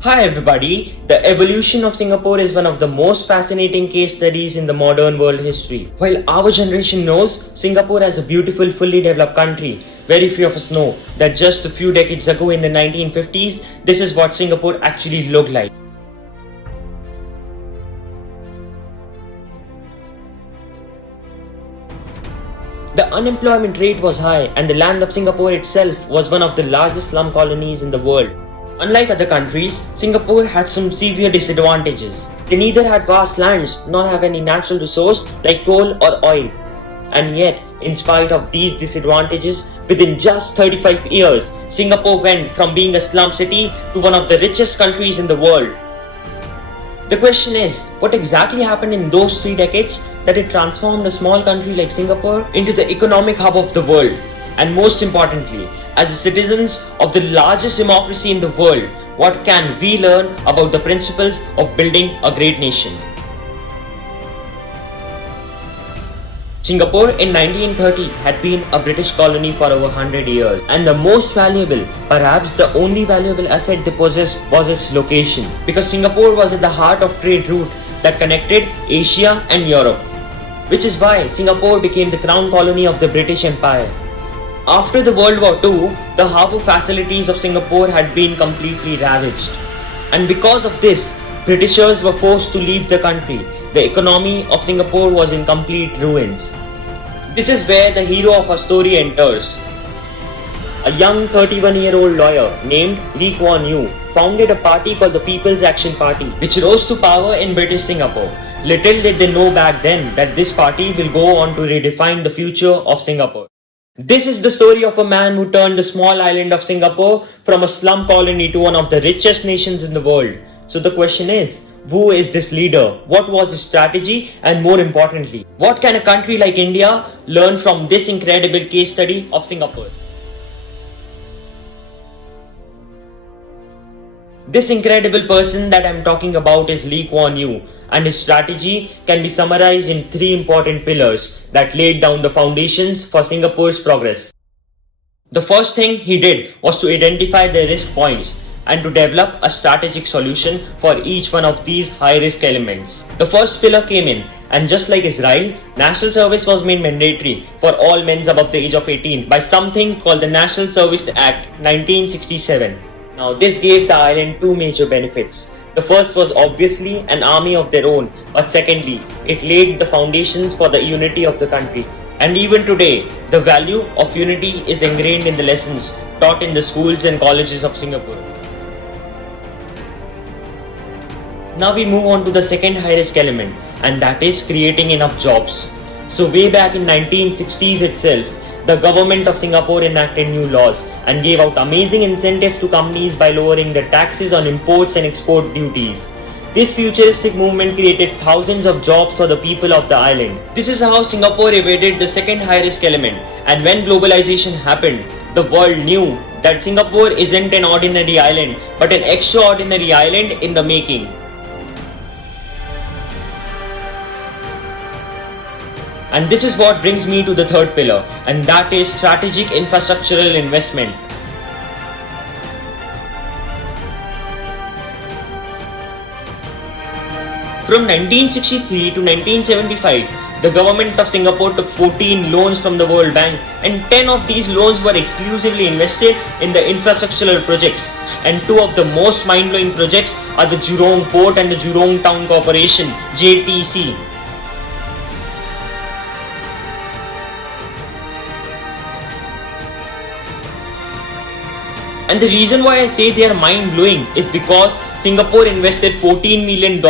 Hi everybody, the evolution of Singapore is one of the most fascinating case studies in the modern world history. While our generation knows Singapore as a beautiful, fully developed country, very few of us know that just a few decades ago in the 1950s, this is what Singapore actually looked like. The unemployment rate was high and the land of Singapore itself was one of the largest slum colonies in the world. Unlike other countries, Singapore had some severe disadvantages. They neither had vast lands nor have any natural resource like coal or oil. And yet, in spite of these disadvantages, within just 35 years, Singapore went from being a slum city to one of the richest countries in the world. The question is, what exactly happened in those 3 decades that it transformed a small country like Singapore into the economic hub of the world? And most importantly, as the citizens of the largest democracy in the world, what can we learn about the principles of building a great nation? Singapore in 1930 had been a British colony for over 100 years, and the most valuable, perhaps the only valuable asset they possessed was its location, because Singapore was at the heart of trade route that connected Asia and Europe, which is why Singapore became the crown colony of the British Empire. After the World War II, the harbour facilities of Singapore had been completely ravaged. And because of this, Britishers were forced to leave the country. The economy of Singapore was in complete ruins. This is where the hero of our story enters. A young 31-year-old lawyer named Lee Kuan Yew founded a party called the People's Action Party, which rose to power in British Singapore. Little did they know back then that this party will go on to redefine the future of Singapore. This is the story of a man who turned the small island of Singapore from a slum colony to one of the richest nations in the world. So the question is, who is this leader? What was his strategy? And more importantly, what can a country like India learn from this incredible case study of Singapore? This incredible person that I'm talking about is Lee Kuan Yew, and his strategy can be summarized in 3 important pillars that laid down the foundations for Singapore's progress. The first thing he did was to identify the risk points and to develop a strategic solution for each one of these high-risk elements. The first pillar came in, and just like Israel, national service was made mandatory for all men above the age of 18 by something called the National Service Act 1967. Now this gave the island 2 major benefits. The first was obviously an army of their own, but secondly, it laid the foundations for the unity of the country. And even today, the value of unity is ingrained in the lessons taught in the schools and colleges of Singapore. Now we move on to the second high-risk element, and that is creating enough jobs. So way back in 1960s itself, the government of Singapore enacted new laws and gave out amazing incentives to companies by lowering the taxes on imports and export duties. This futuristic movement created thousands of jobs for the people of the island. This is how Singapore evaded the second high-risk element, and when globalization happened, the world knew that Singapore isn't an ordinary island but an extraordinary island in the making. And this is what brings me to the third pillar, and that is strategic infrastructural investment. From 1963 to 1975, the government of Singapore took 14 loans from the World Bank, and 10 of these loans were exclusively invested in the infrastructural projects. And 2 of the most mind-blowing projects are the Jurong Port and the Jurong Town Corporation, JTC. And the reason why I say they are mind-blowing is because Singapore invested $14 million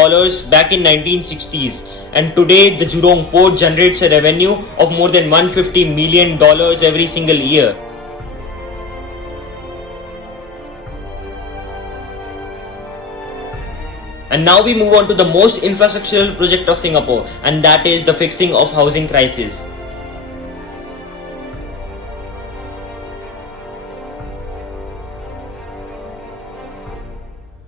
back in 1960s, and today the Jurong Port generates a revenue of more than $150 million every single year. And now we move on to the most infrastructural project of Singapore, and that is the fixing of housing crisis.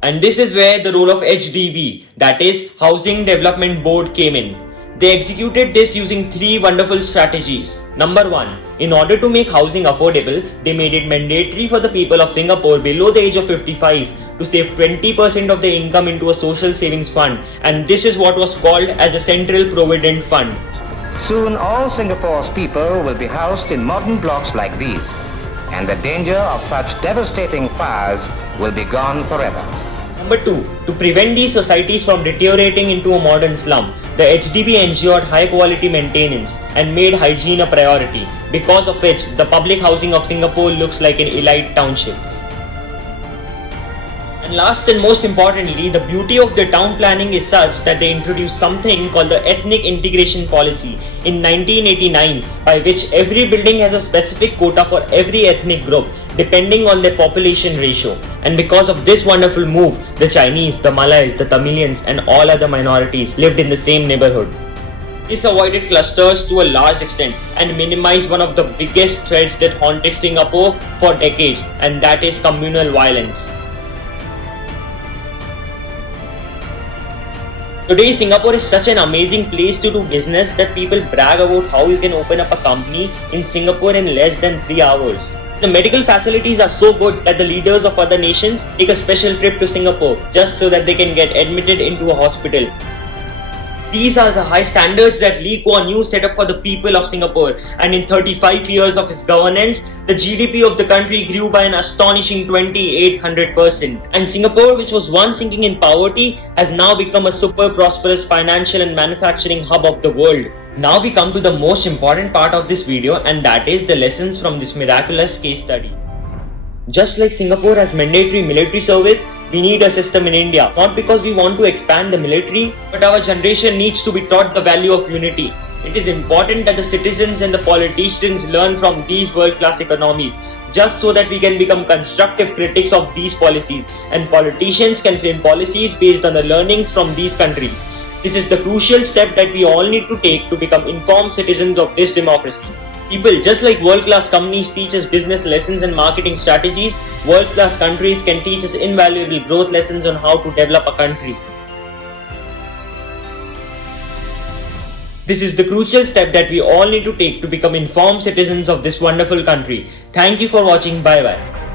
And this is where the role of HDB, that is Housing Development Board, came in. They executed this using 3 wonderful strategies. Number 1. In order to make housing affordable, they made it mandatory for the people of Singapore below the age of 55 to save 20% of their income into a social savings fund, and this is what was called as a Central Provident Fund. Soon all Singapore's people will be housed in modern blocks like these, and the danger of such devastating fires will be gone forever. Number 2. To prevent these societies from deteriorating into a modern slum, the HDB ensured high quality maintenance and made hygiene a priority, because of which the public housing of Singapore looks like an elite township. And last and most importantly, the beauty of the town planning is such that they introduced something called the Ethnic Integration Policy in 1989, by which every building has a specific quota for every ethnic group depending on their population ratio. And because of this wonderful move, the Chinese, the Malays, the Tamilians and all other minorities lived in the same neighborhood. This avoided clusters to a large extent and minimized one of the biggest threats that haunted Singapore for decades, and that is communal violence. Today, Singapore is such an amazing place to do business that people brag about how you can open up a company in Singapore in less than 3 hours. The medical facilities are so good that the leaders of other nations take a special trip to Singapore just so that they can get admitted into a hospital. These are the high standards that Lee Kuan Yew set up for the people of Singapore, and in 35 years of his governance, the GDP of the country grew by an astonishing 2,800%. And Singapore, which was once sinking in poverty, has now become a super prosperous financial and manufacturing hub of the world. Now we come to the most important part of this video, and that is the lessons from this miraculous case study. Just like Singapore has mandatory military service, we need a system in India. Not because we want to expand the military, but our generation needs to be taught the value of unity. It is important that the citizens and the politicians learn from these world-class economies, just so that we can become constructive critics of these policies, and politicians can frame policies based on the learnings from these countries. This is the crucial step that we all need to take to become informed citizens of this democracy. People, just like world-class companies teach us business lessons and marketing strategies, world-class countries can teach us invaluable growth lessons on how to develop a country. This is the crucial step that we all need to take to become informed citizens of this wonderful country. Thank you for watching. Bye bye.